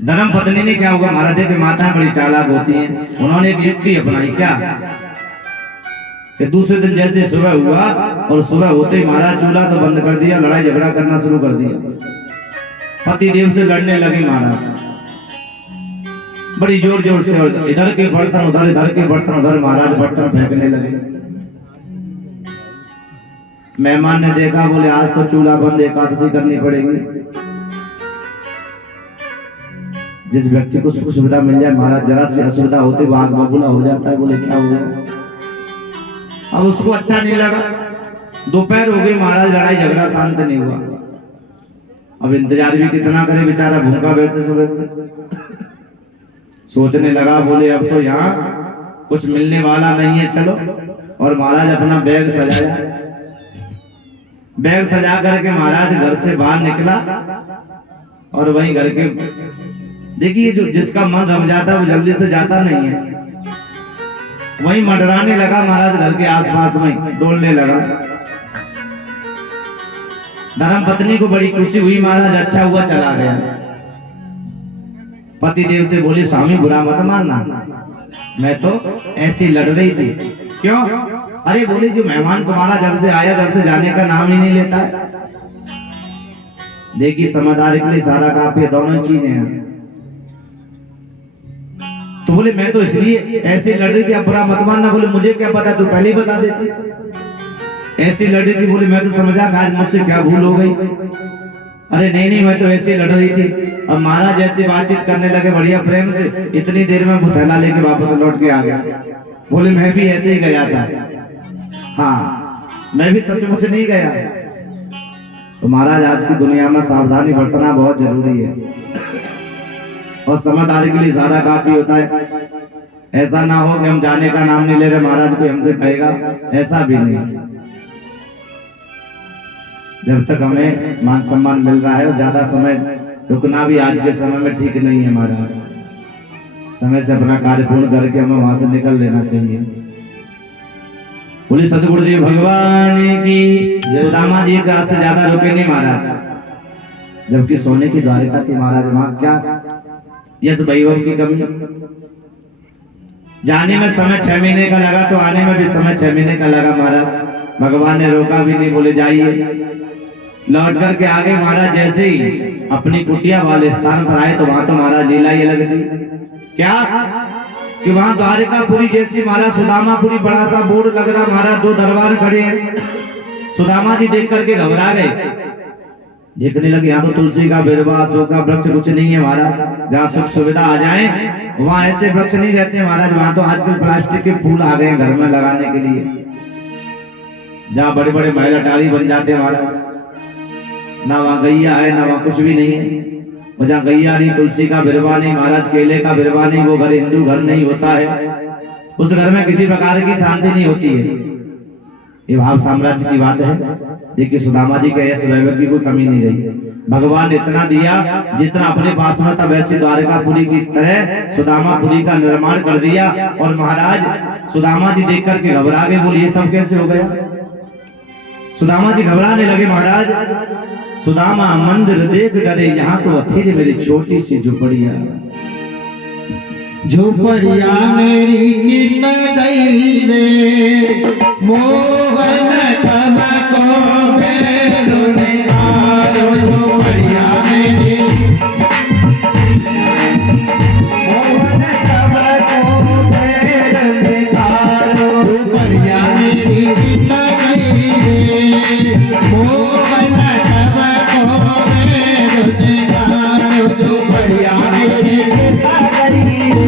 धर्म पत्नी ने क्या हुआ, महाराज देखिए माताएं बड़ी चालाक होती हैं, उन्होंने एक युक्ति अपनाई। क्या कि दूसरे दिन जैसे सुबह हुआ और सुबह होते ही महाराज चूल्हा तो बंद कर दिया, लड़ाई झगड़ा करना शुरू कर दिया। पति देव से लड़ने लगे महाराज बड़ी जोर जोर से, इधर के बर्तन उधर, इधर के बर्तन उधर, महाराज बर्तन फेंकने लगे। मेहमान ने देखा, बोले आज तो चूल्हा बंद, एकादशी करनी पड़ेगी। जिस व्यक्ति को सुख सुविधा मिल जाए महाराज, जरा से असुविधा होती वो आग बबूला हो जाता है। बोले क्या हो गया? अब उसको अच्छा नहीं लगा। दोपहर हो गई महाराज, लड़ाई झगड़ा शांत नहीं हुआ। अब इंतजार भी कितना करे, बेचारा भूखा वैसे सुबह से। सोचने लगा, बोले अब तो यहाँ कुछ मिलने वाला नहीं है, चलो। और महाराज अपना बैग सजाया। बैग सजा करके महाराज घर से बाहर निकला और वहीं घर के, देखिए जो जिसका मन रम जाता है वो जल्दी से जाता नहीं है, वहीं मंडराने लगा महाराज, घर के आसपास में डोलने लगा। धर्म पत्नी को बड़ी खुशी हुई, महाराज अच्छा हुआ चला गया। पति देव से बोले स्वामी बुरा मत मानना, मैं तो ऐसी लड़ रही थी। क्यों? अरे बोले जो मेहमान तुम्हारा जब से आया जब से जाने का नाम ही नहीं लेता है। देखिए समझदारी के लिए सारा काफी, दोनों चीजें हैं। तो बोले मैं तो इसलिए ऐसी लड़ रही थी, अब बुरा मत मानना। बोले मुझे क्या पता, तू पहले ही बता देती। ऐसी लड़ रही थी, बोले मैं तो समझा आज मुझसे क्या भूल हो गई। अरे नहीं नहीं, मैं तो ऐसे लड़ रही थी। अब महाराज जैसे बातचीत करने लगे बढ़िया प्रेम से, इतनी देर में वो थैला लेके वापस लौट के आ गया। बोले मैं भी ऐसे ही गया था। हाँ मैं भी सचमुच नहीं गया। तो महाराज आज की दुनिया में सावधानी बरतना बहुत जरूरी है, और समझदारी के लिए सारा काफी होता है। ऐसा ना हो कि हम जाने का नाम नहीं ले रहे, महाराज कोई हमसे कहेगा, ऐसा भी नहीं। जब तक हमें मान सम्मान मिल रहा है, और ज्यादा समय रुकना भी आज के समय में ठीक नहीं है महाराज। समय से अपना कार्य पूर्ण करके हमें वहां से निकल लेना चाहिए। बोले सतगुरुदेव भगवान की। सुदामा जी एक रात से ज्यादा रुके नहीं महाराज, जबकि सोने की द्वारिका थी महाराज। वहां क्या यश वैभव की कमी। जाने में समय 6 महीने का लगा, तो आने में भी समय 6 महीने का लगा महाराज। भगवान ने रोका भी नहीं, बोले जाइए। लौट करके आगे महाराज जैसे ही अपनी कुटिया वाले स्थान पर आए, तो वहां तो महाराज लीला ये लग थी। क्या कि वहां द्वारिकापुरी जैसी महाराज सुदामापुरी बड़ा सा बोर्ड लग रहा महाराज, 2 दरबार खड़े हैं। सुदामा जी देख करके घबरा गए, देखने लगे यहाँ तो तुलसी का, बिरवा, अशोक का वृक्ष कुछ नहीं है महाराज। जहाँ सुख सुविधा आ जाए वहां ऐसे वृक्ष नहीं रहते महाराज। वहां तो आजकल प्लास्टिक के फूल आ गए हैं घर में लगाने के लिए, जहाँ बड़े बड़े महिला डाली बन जाते हैं महाराज। ना वहाँ गैया है, ना वहाँ कुछ भी नहीं है। और जहाँ गैया नहीं, तुलसी का बिरवा नहीं महाराज, केले का बिरवा नहीं, वो घर हिंदू घर नहीं होता है। उस घर में किसी प्रकार की शांति नहीं होती है। ये भाव साम्राज्य की बात है। देखिए सुदामा जी के यश वैभव की कोई कमी नहीं रही। भगवान ने इतना दिया जितना अपने पास में था, वैसे द्वारिकापुरी की तरह सुदामापुरी का निर्माण कर दिया। और महाराज सुदामा जी देख करके घबरा गए, बोले ये सब कैसे हो गया। सुदामा जी घबराने लगे महाराज। सुदामा मंदिर देख डरे, यहाँ तो अथी मेरी छोटी सी झोपड़िया। झोपड़िया मेरी किन गई रे, मोहन तमको फेरो ने आयो। झोपड़िया मेरी मोहन तमको फेरो ने आयो। झोपड़िया मेरी किन गई रे, मोहन तमको फेरो ने आयो। झोपड़िया मेरी किन गई रे,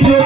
जो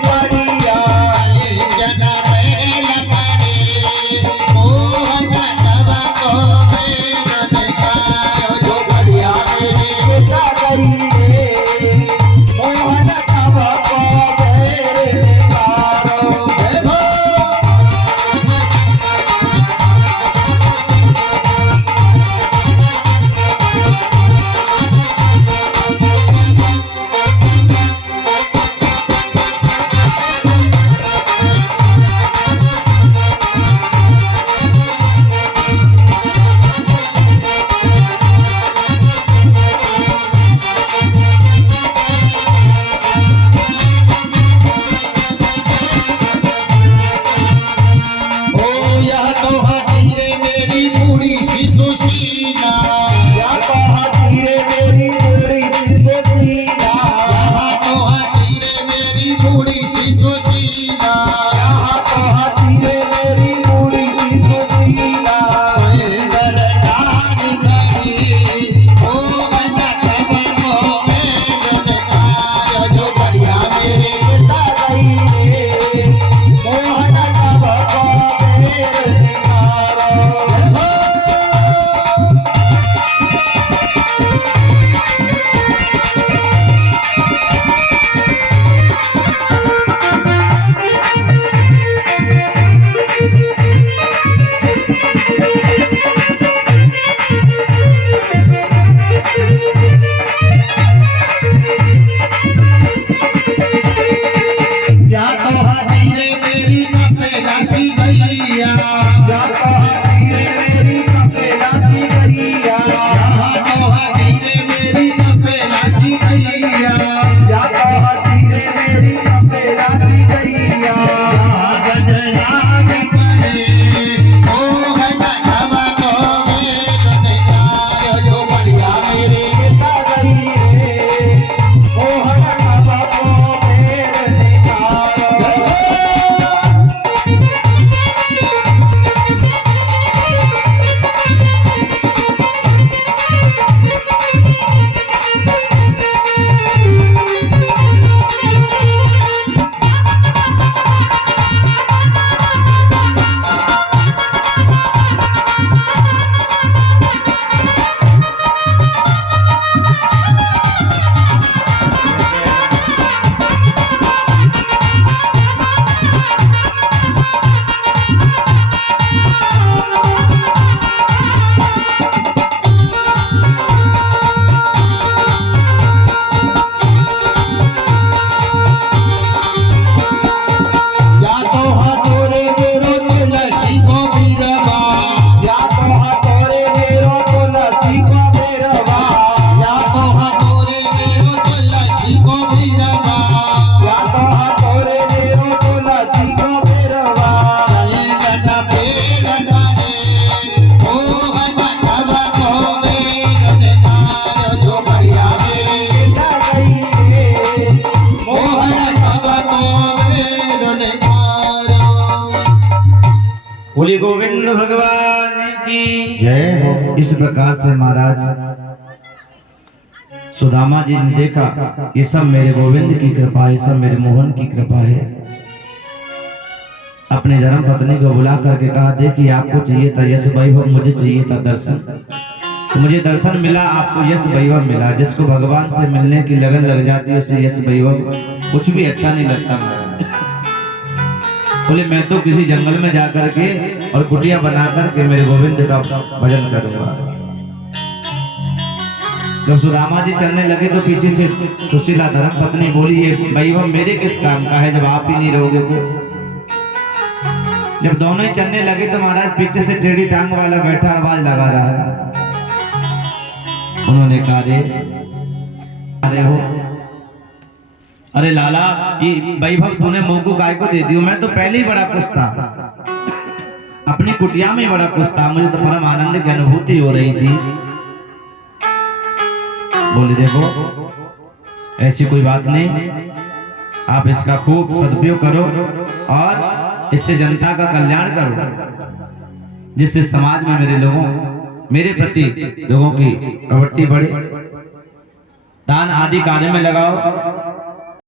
गोविंद भगवान की जय हो। इस प्रकार से महाराज सुदामा जी ने देखा ये सब मेरे गोविंद की कृपा है, सब मेरे मोहन की कृपा है। अपनी धर्म पत्नी को बुला करके कहा, देखिए आपको चाहिए था यश वैभव, मुझे चाहिए था दर्शन, तो मुझे दर्शन मिला, आपको यश वैभव मिला। जिसको भगवान से मिलने की लगन लग जाती है उसे यश वैभव कुछ भी अच्छा नहीं लगता। बोले मैं तो किसी जंगल में जाकर के और कुटिया बना करके मेरे गोविंद का भजन करूंगा। जब सुदामा जी चलने लगे तो पीछे से सुशीला धर्म पत्नी बोली, ये वैभव मेरे किस काम का है जब आप ही नहीं रहोगे तो। जब दोनों ही चलने लगे तो महाराज पीछे से टेढ़ी टांग वाला बैठा आवाज लगा रहा है। उन्होंने कहा, अरे हो, अरे लाला ये वैभव तूने मुंह को गाय को दे दियो, मैं तो पहले ही बड़ा खुश था, अपनी कुटिया में बड़ा खुश था, मुझे तो परम आनंद की अनुभूति हो रही थी। बोले देखो ऐसी कोई बात नहीं, आप इसका खूब सदुपयोग करो और इससे जनता का कल्याण करो, जिससे समाज में मेरे लोगों मेरे प्रति लोगों की प्रवृत्ति बढ़े, दान आदि कार्य में लगाओ